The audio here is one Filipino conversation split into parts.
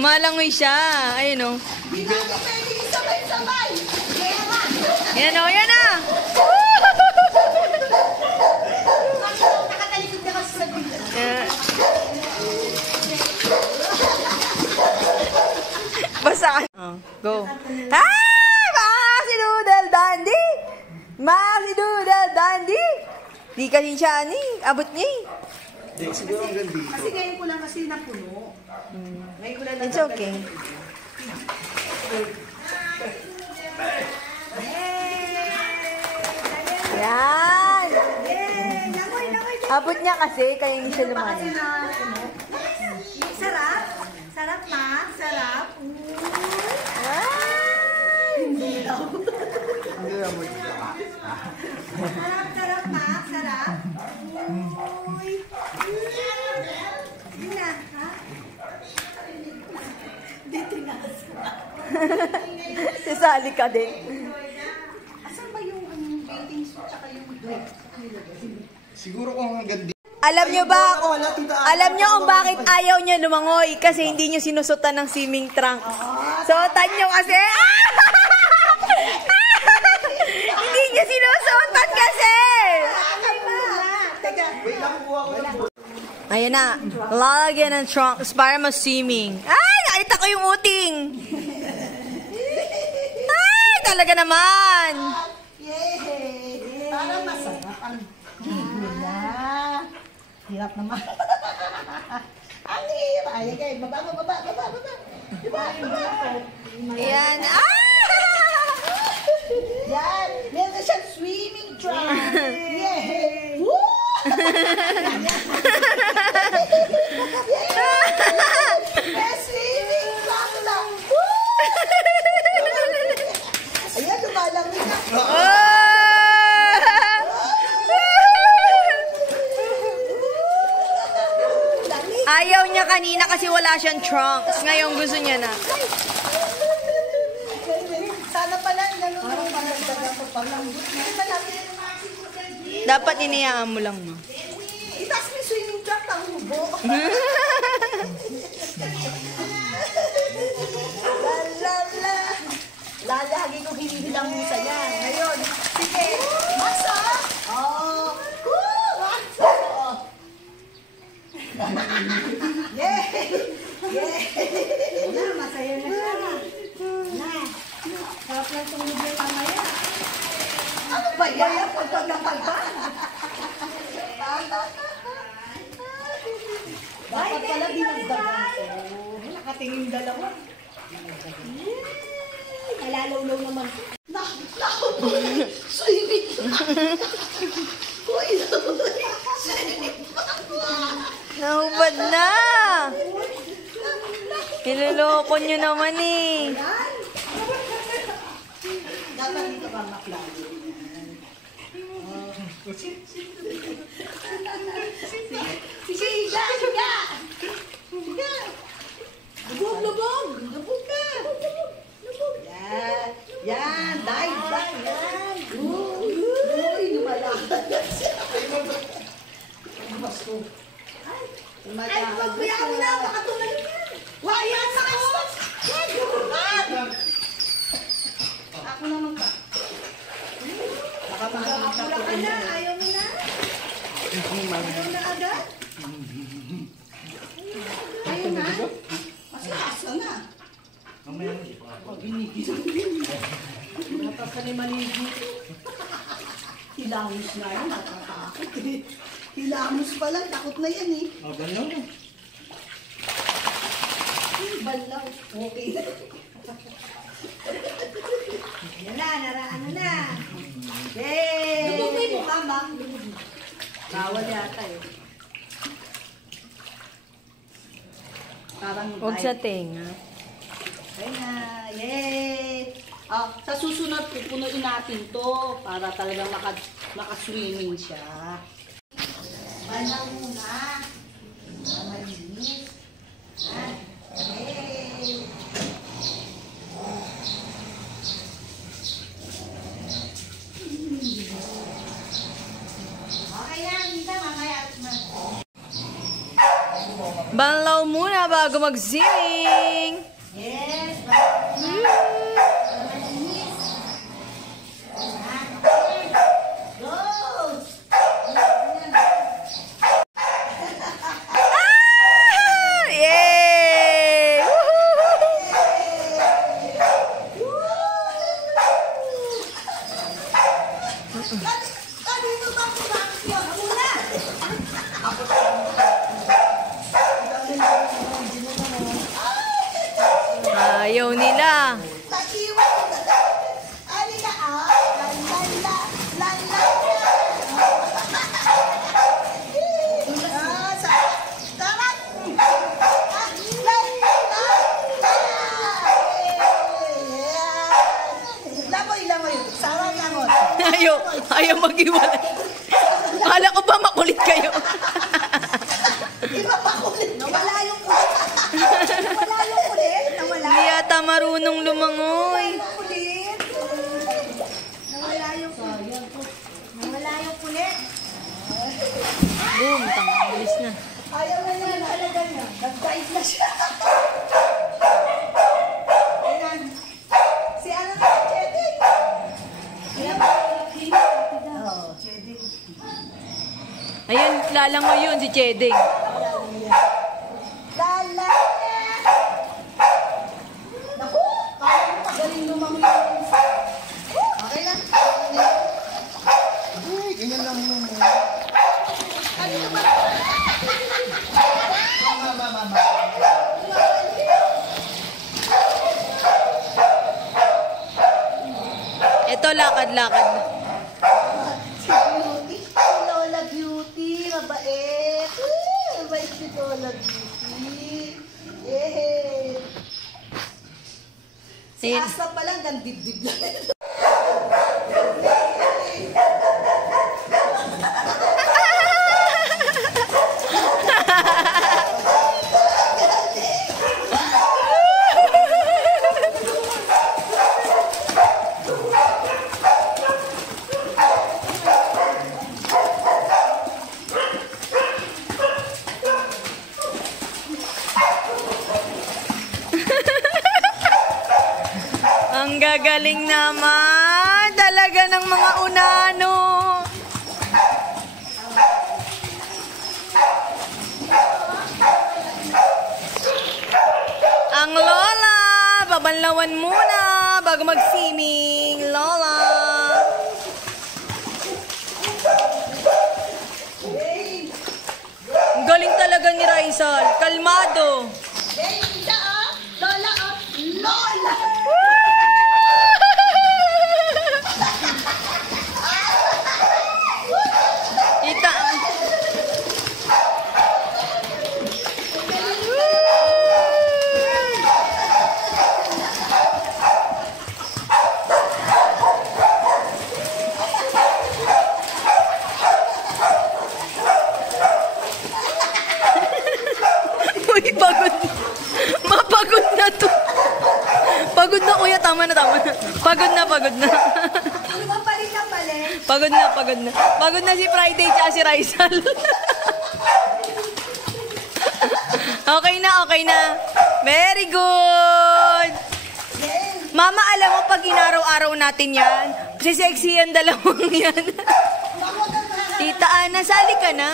Malangoy siya. Ayun o. Hindi natin pwede sabay-sabay. Yan o, yan na. Nakatalikod na kasi sa video. Basta ka. Go. Ay! Mga si Doodle Dandy! Mga si Doodle Dandy! Di kasi siya abot niya eh. Siguro hanggang dito. Kasi ngayon ko lang kasi napuno. Ngayon ko lang It's okay. Yan! Abot niya kasi, kaya hindi siya lumano. Sarap. Sarap ma. Sarap. Hindi mo dito. Sarap, sarap ma. Sarap. Uy. Yun na, ha? Dito nga. Sisali ka din. Asan ba yung bathing suit tsaka yung dress? Siguro kung hanggang dito. Alam nyo ba alam nyo kung bakit ayaw niya lumangoy? Kasi hindi niyo sinusutan ng swimming trunks. Suotan nyo kasi. Hindi niyo sinusutan kasi. Ayan na. Lagyan ng trunks para mas-swimming. Ay, nakita ko yung uting. Ay, talaga naman. Yay! Para masarap ang gigula. Hirap naman. Ang hirap. Ay, okay. Baba. Diba? Ayan. Ah! Yan. Meron siyang swimming trunk. Yay! Woo! May swimming trunk lang. Woo! Ayan, lumalamig na. Ayaw niya kanina kasi wala siyang trunks. Ngayon gusto niya na. Sana pala, nanonood pa lang. Dapat iniyaan mo lang mo. Itaas may swimming trunk ang hubo. Lalagi kong hinihilang mo sa yan. Ngayon, sige, masa. Oh. Masa. Oh. Yay! Yay! Na, masaya na siya. Na, sarap lang tulog na mamaya. Ano ba yan? Pagpag ng pagpag. Dapat pala dinagdagan ko. Nakatingin dalawa. Nalalawlaw naman. Naku po! Swimming! Uy! Swimming! Nahubad na! Niloloko nyo naman eh. Dapat dito ka maklaro. Siga! Siga! Lubog! Lubog ka! Yan! Yan! Dive! Uy! Lumalakad na siya! Ay, pagbayaan mo na! Baka tumalun yan! Wala sa ako! Ako naman ka. Baka makakita ko na. Ayaw mo na? Ayaw na agad? Ayaw na? Mas asa na. Pag hinigil. Dapat ka ni maligid. Hilamos na yun. Natatakot eh. Hilamos pa lang. Takot na yan eh. Ganyan mo. Balaw. Okay na. Yan na, naraan na. Yay! Lubog mo yung mukha, ma. Bawal yata eh. Parang Huwag sa tenga. ayun na. Yay! Sa susunod, pupunuin natin to para talagang makaswimming siya. Balaw muna. Malinis. Yay! Okay yan, minsan mamaya. Banlaw muna ba? bago mag-swimming. Yes. Go. Ah! Yay! Kanino ba ang reaction? Muna. Ayaw nila. Takiwan. Halika, Lala. Lala. Sarap. Lamoy. Sarap langon. Ayaw mag-iwalay. Kala ko ba makulit kayo? Iba pa kulit. Nawala yung kulit. Hindi yata marunong lumangoy. Nawala yung kulit. Boom, bilis na. Ayaw na niya talaga niya. Nag-dive na siya. Ayan. Si ano na, Cheding? Oo, Cheding. Ayun, lalangoy yun si Cheding. Lala! Naku! Kaya mo magaling lumangoy. Okay lang. Ay, ganyan lang yung Ano ba? Mama. Ito, lakad-lakad. Si Beauty. Si Lola Beauty. Mabait. Mabait si Lola Beauty. Yay! Si Ayun. Asa pa lang, gandibdib lang. Ang gagaling naman talaga ng mga unano. Ang Lola, babanlawan muna bago mag-swimming. Lola. Ang galing talaga ni Raisal. Kalmado. Hey, isa Lola Lola! Ita. Uy, pagod. Mapagod na to. Pagod na, kuya. Tama na. Pagod na. Ano ba palit ang palit? Pagod na. Pagod na si Friday tsaka si Raisal. Okay na. Very good. Yes! Mama, alam mo, pag inaraw-araw natin yan, sisexy yan dalawang yan. Tita Ana, sali ka na.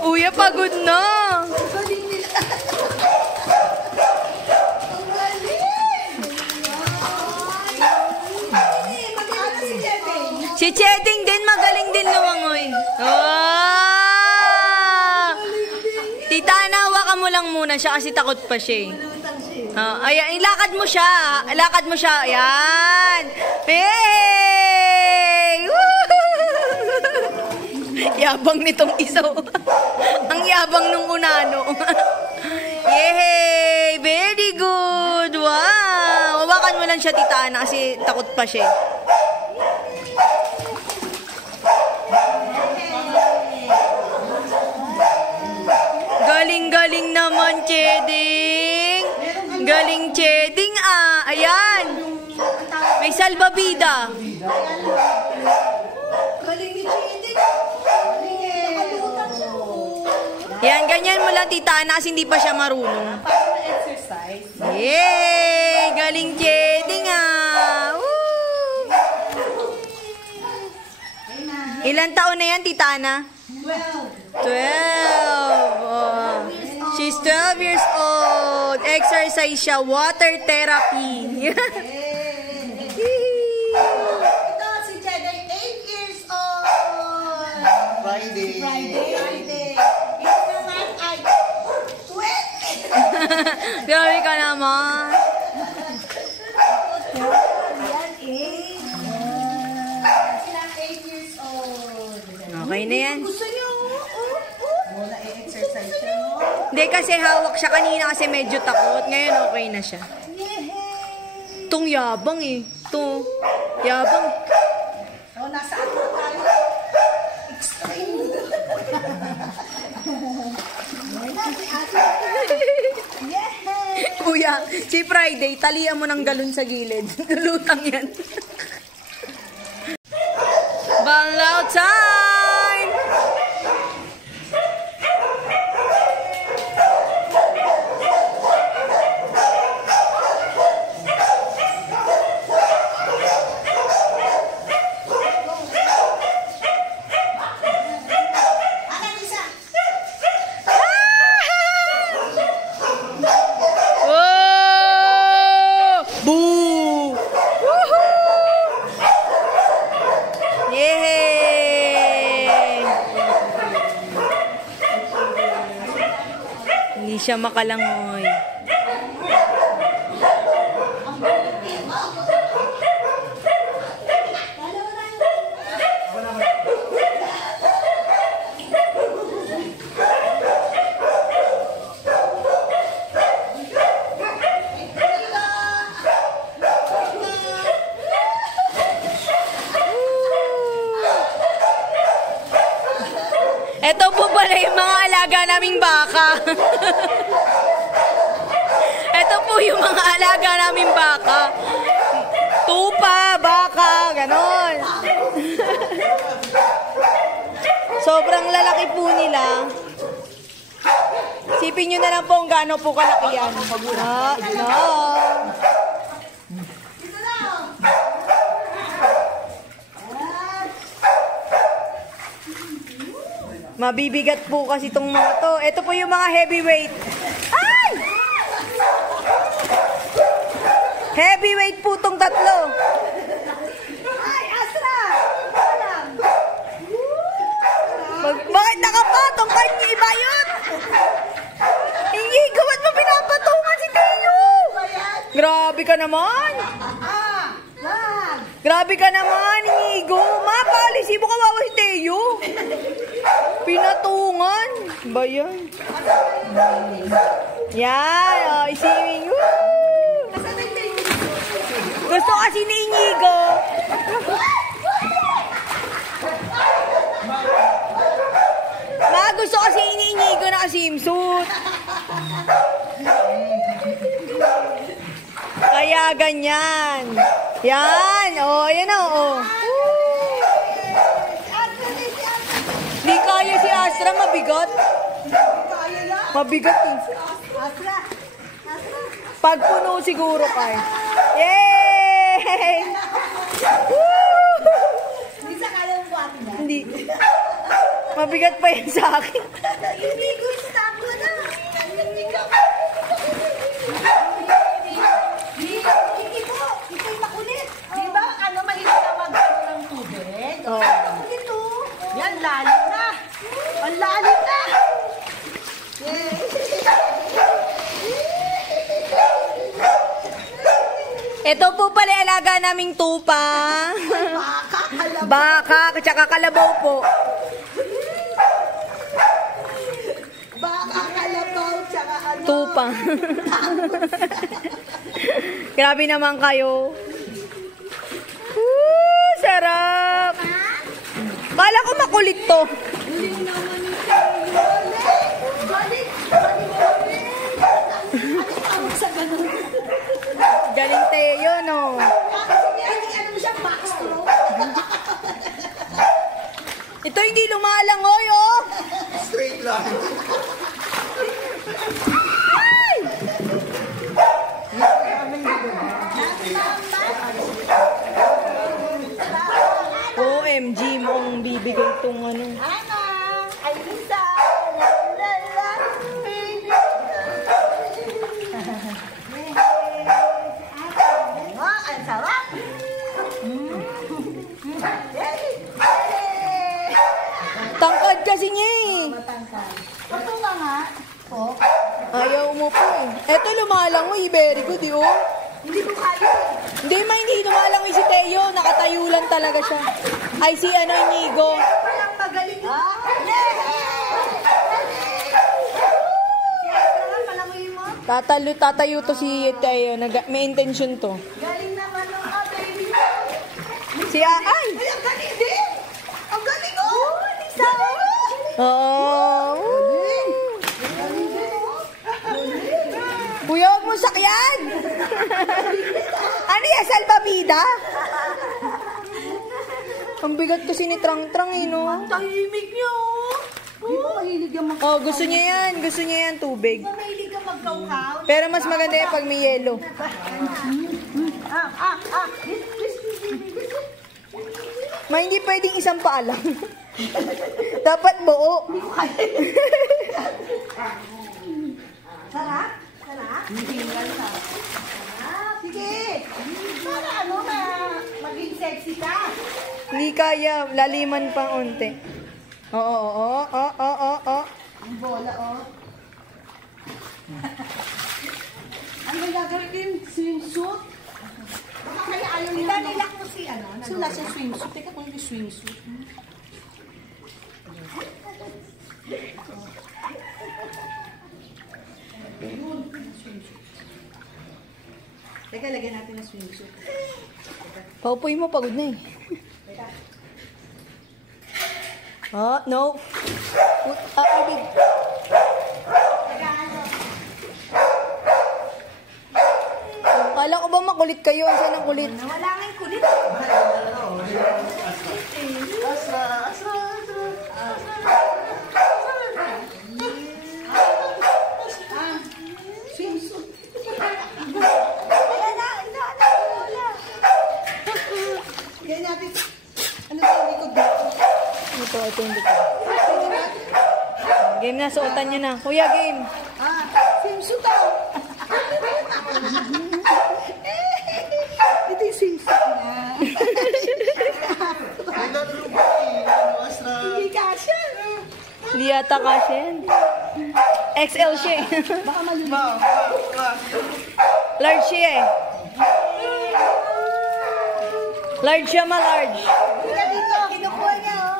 Kuya, pagod na. Galing nila. Ang galing! Mag-ano si Jefe? Si Cheding din, magaling din lumangoy. Ah! Tita Ana, hawakan mo lang muna siya kasi takot pa siya. Ayan, ilakad mo siya. Ayan. Hey! Woo! Yabang nitong isaw. Ang yabang nung unano. Yay! Very good! Wow! Hawakan mo lang siya, Tita Ana, kasi takot pa siya. Galing naman, Cheding. Galing, Cheding, ah. Ayan. Ang tawag May salbabida. Galing ni Chidi. Galing eh. Nakalutang siya. Yan, ganyan mo lang, Tita Ana, kasi hindi pa siya marunong. Para ma-exercise. Yay! Galing Chedi nga! Woo! Ilan taon na yan, Tita Ana? 12. 12. Oh. She's 12 years old. Exercise siya. Water therapy. Ito, si Chedi, 8 years old. Friday. Friday. Ito naman ay 20. Grabe ka naman. Yan, 8. Sila 8 years old. Okay na yan. Gusto niyo? Muna i-exercise siya, no? Hindi, kasi hawak siya kanina kasi medyo takot. Ngayon okay na siya. Yehey! Itong yabang eh. Ito. Yabang. So, nasa ano tayo? Extreme. Wala, si Ate. Yehey! Kuya, si Friday, talian mo ng galon sa gilid. Lutang yan. Banlaw time! Ano, Lisa? Oh! Boo! Woohoo! Yay! Hindi siya makalangoy. Ito po pala yung mga alaga naming baka. Ito po yung mga alaga naming baka. Tupa, baka, ganon. Sobrang lalaki po nila. Sipin nyo na lang po kung gaano po kalaki yan. Ah, no. Dito na. Mabibigat po kasi itong mga to. Ito po yung mga heavyweight. Ay! Heavyweight po itong tatlo. Ay, Asra! Alam. Bakit nakapatong kanya ibayot? Hindi, gawat mo pinapatungan si Teo. Ayan. Grabe ka naman. Wag. Grabe ka naman, Inigo. Ma-policy mo kawawa si Teo. Pinatungan. Ba yan? Yan, oh, isingin. Woo! Asan na yung baby? Gusto kasi ni Inigo. Gusto kasi ni Inigo na swimsuit. Kaya ganyan. Yan. Oh, yan o. Oh. Asra na si Asra. Di kaya si Astra, mabigat. Kaya lang. Mabigat eh. Asra. Asra. Pag puno siguro kaya. Yay! Woo! Lisa, kaya mo buhatin na? Hindi. Mabigat pa yan sa akin. Hindi ko stop ko na. Hindi ko. Hindi po. Ito'y makulit. Di ba? Ano, mahilig na mag-ano ng tubig? Oh. Makulit to. Yan, lalim na. Ang lalim na. Ito po pala alaga naming tupa. Baka, alam. Baka, tsaka kalabaw po. Baka, kalabaw, tsaka ano. Tupa. Grabe naman kayo. Sarap. Kala ko makulit to. Galing Teo, no? Ito hindi lumalangoy, oh! Straight line. OMG, mong bibigay itong ano. Ana, ay Lisa, la la la, baby. Wah, ang sarap. Tangkad kasi niya eh. Matangkad. Ito na nga. Oh, Ayaw mo po eh. Eto lumalangoy, very good eh, oh. hindi ko kaya. Hindi lumalangoy si Teo. Nakatayo lang talaga siya. Ay, si ano, Inigo. Walang magaling. Yeah! Palangoy mo. Tatayo to si Teo. May intention to. Galing naman ng baby. Si Ay! Ay, ang galing din. Ang galing, oh. Lisa. Oh. Galing din, oh. Kuya, huwag mo sakyan! Ano yan, salbabida? Ang bigat kasi ni Trang-Trang eh, no? Tahimik niyo. Di ba mahilig yung Oh, gusto niya yan. Gusto niya yan, tubig. mahilig yung magkaukaw? Pero mas maganda yan pag may yelo. Ma, hindi pwedeng isang paa lang. Dapat buo. Sarap? Sarap? Sige. Para ano, maging sexy ka. Hindi kaya. Laliman pa unti. Oo. Ang bola, oh. Ano ba gagawin din? Swimsuit? Baka kaya ayaw nila. Nilak mo si ano? So, nasa swimsuit. Teka kung hindi swimsuit. Teka, lagyan natin na swimsuit. Paupuin mo, pagod na eh. Oh, no. Ibig. Kala ko ba makulit kayo? Saan ang kulit? Nawala nga yung kulit. Swimsuit. Ayan na, wala. Yan natin. Ano sa likod dito? Ito yung dito. Game na, suotan niya na. Kuya, game. Swimsuit daw. Ito yung swimsuit na. Hindi kasha. Hindi yata kasi yan. XL siya eh. Baka malulog. Large siya eh. Large siya, large. Kaya dito, kinukuha niya, oh.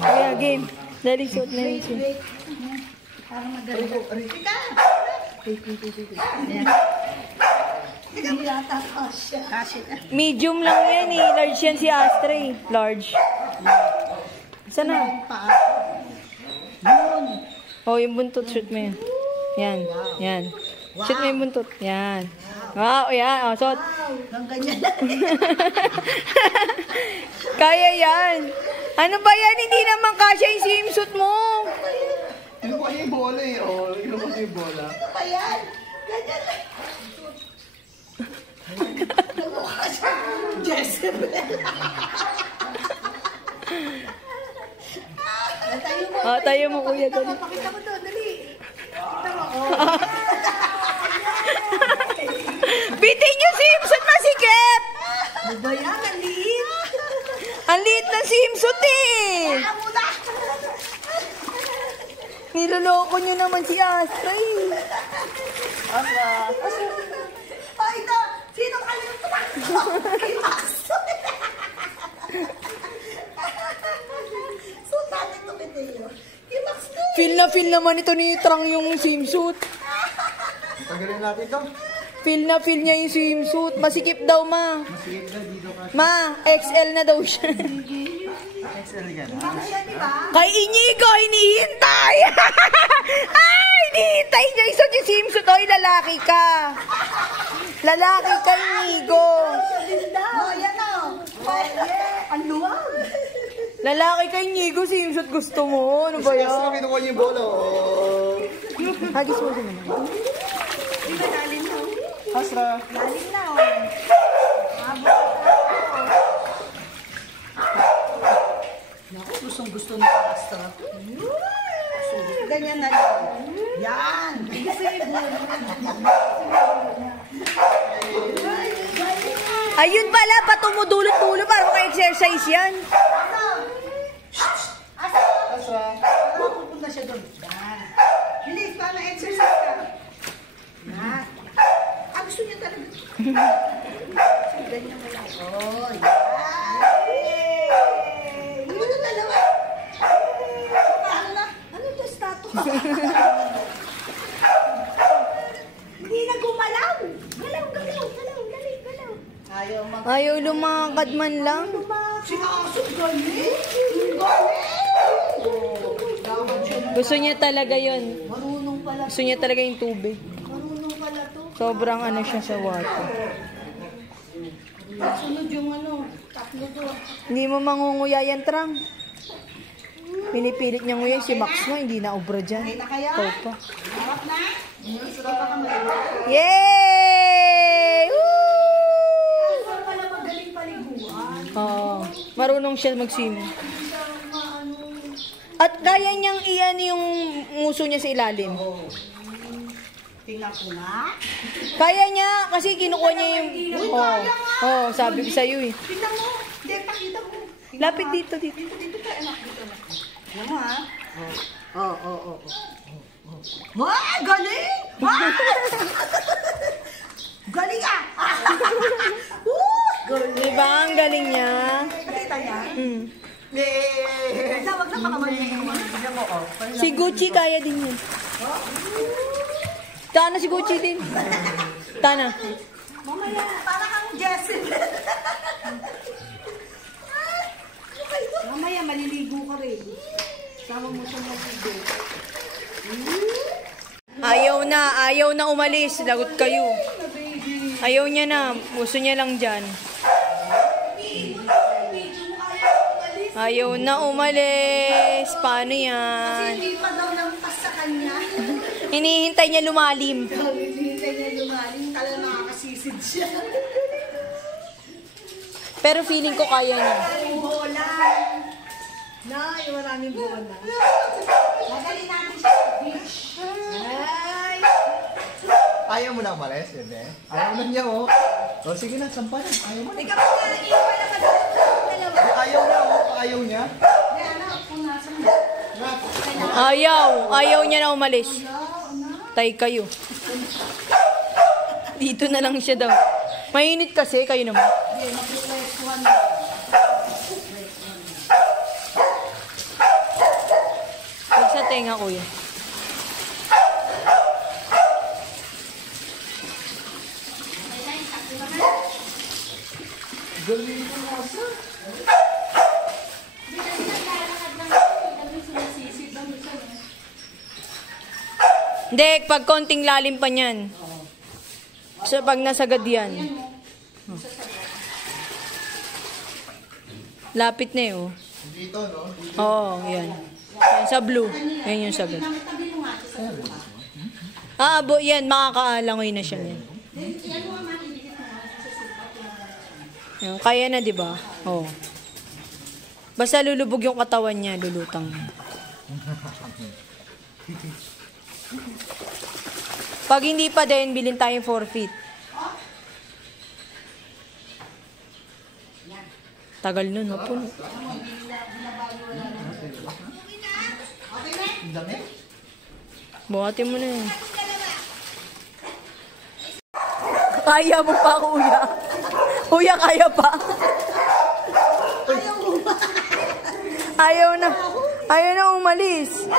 Kuya, game. Dali, suot na rin siya. Parang magaling. Tika! Hindi yata kasha. Medium lang yan eh. Large yan si Astray. Large. Saan na? Oh, yung buntot. Shoot mo yan. Yan. Shoot mo yung buntot. Yan. Wow, yan. Oh, suot. Hanggang ganyan lang. Kaya yan. Ano ba yan? Hindi naman kasya yung swimsuit mo. Kinuha niya yung bola eh. Oh, kinuha niya yung bola. Ano ba yan? Ganyan lang. Nagmukha siya. Jezebel. Tayo mo, kuya. Dali. Pakita mo doon, dali. Pakita mo. Bitin yung swimsuit, masikip! Ano ba yan? Ang liit. Ang liit ng swimsuit eh. Amo na. Niloloko nyo naman si Astray. Oh, ito. Sino ka yung tumakbo? Kimakso. So, natin ito video. Kimakso. Feel naman ito ni Trang yung swimsuit. Tagalin natin ito. Feel niya yung swimsuit. Masikip daw, ma. Masigit na dito kasi. Ma, XL na daw siya. XL yan. Kimakso, di ba? Kay Inigo, hinihintay! Ay, Hinihintay niya isa si Simso. Toy, lalaki ka. Lalaki ka, Inigo. Oh, yan o. Ang luwag. Lalaki ka, Inigo. Simso gusto mo. Ano ba yan? Basta kinukuha niya yung bola. Oh. Hagis mo din naman. Di ba lalim na? Asra. Lalim na o. Naku, gustong-gusto mo ang astra. Ganyan na lang. Yan. Ayun pala, patumudulot-dulo para maka-exercise yan. Asra. Pupunta siya doon. Yan. Bilis, paano exercise ka? Yan. Gusto niya talaga. Ganyan mo lang. Oh, yan. Ano ito dalawa? Ano na? Ano ito status? Hindi na gumalaw. Galaw. Ayaw mag... Ayaw lumakad man lang. Si Aso, galing. Gusto niya talaga yun. Marunong pala. Gusto niya talaga yung tubig. Marunong pala to. Sobrang ano siya sa water. Sunod yung ano, tatlo to. Hindi mo mangunguya yan, Trang. Pinipilit niya nguya. Si Max nga, hindi na obra dyan. Okay na kaya? Ikaw pa. Harap na. Yay! Woo! Aso pala magaling paliguan. Oo. Marunong siya mag-swim. At kaya niyang iyan yung nguso niya sa ilalim. Tingnan ko na. Kaya niya, kasi kinukuha niya yung... Oo, sabi ko sa'yo eh. Tingnan mo. Hindi, pakita mo. Lapit dito. Dito tayo, anak. Dito, anak. Tingnan mo, ha? Oo. Wow, galing! Galing ah! Galing! Diba? Ang galing niya. Nakita niya? Mm. Wag na makamali. Tingnan mo, oh. Si Gucci kaya din yun. Tana si Gucci din. Tana. Mamaya, parang kang Jessie. Mamaya, maliligo ka rin. Sama mo siya maligo. Ayaw na umalis. Lagot kayo. Ayaw niya na. Gusto niya lang dyan. Ayaw na umalis. Paano yan? Hindi pa daw nampas sa kanya. Hinihintay niya lumalim. Hinihintay niya lumalim. Kala nakakasisid siya. Pero feeling ko kaya niya. Maraming bola. Nay, maraming bola. Madali natin siya sa beach. Ay! Ayaw mo na umalis, hindi? Ayaw mo na niya, oh. O, sige na, sampa na. Ayaw mo na. Ikaw pa nga, iyo pala ka dalawa. Ayaw na, oh. Ayaw niya. Hindi, anak, kung nasa mo. Ayaw niya na umalis. Tay kayo. Dito na lang siya daw. Mainit kasi, kayo naman. Hindi, mag-request na. Huwag sa tenga, kuya. Hindi, pag konting lalim pa niyan. So, pag nasagad yan. Lapit na eh, oh. Dito, no? Oo, yan. Yan, sa blue. Yan yung sagad. Abo, yan. Makakaalangoy na siya yan. Yan, kaya na, di ba? Oo. Basta lulubog yung katawan niya, lulutang. Pag hindi pa din, bilhin tayong 4 feet. Tagal nun, hapon. Buhatin mo na yun. Kaya mo pa, kuya. Kuya, kaya pa. Ayaw na. Ayaw na umalis.